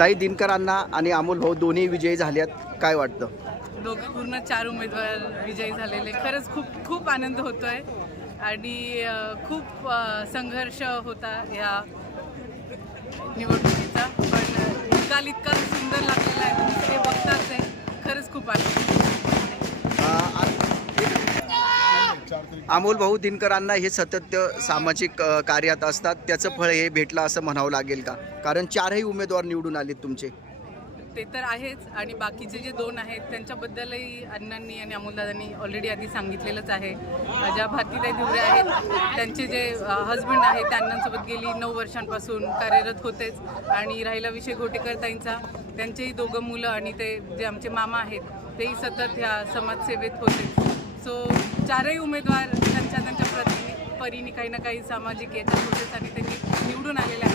ताई दिनकरांना आणि अमोल भाऊ दोन्ही विजयी झाल्यात काय वाटतं? दोघे पूर्ण चार उमेदवार विजयी झालेले. खरंच खूप खूप आनंद होतोय. आणि खूप संघर्ष होता या निवडणुकीचा. पण निकाल इतका सुंदर लागलेला आहे. तुम्ही सगळे बघताच आहे खरंच खूप आनंद अमोल भाऊ दिनकरांना हे सतत सामाजिक कार्यात असतात. त्याचं फळ हे भेटलं असं म्हणावं लागेल का? कारण चारही उमेदवार निवडून आलेत तुमचे. ते तर आहेच. आणि बाकीचे जे दोन आहेत त्यांच्याबद्दलही अण्णांनी आणि अमोलदादांनी ऑलरेडी आधी सांगितलेलंच आहे. ज्या भारतीताई दिवरे आहेत त्यांचे जे हस्बंड आहेत त्या अण्णांसोबत गेली नऊ वर्षांपासून कार्यरत होतेच. आणि राहिला विषय घोटेकर ताईंचा त्यांचेही दोघं मुलं आणि ते जे आमचे मामा आहेत तेही सतत ह्या समाजसेवेत होते. सो चारही उमेदवार त्यांच्या त्यांच्या प्रति परीने काही ना काही सामाजिक याच्यात होतेच आणि त्यांनी निवडून आलेले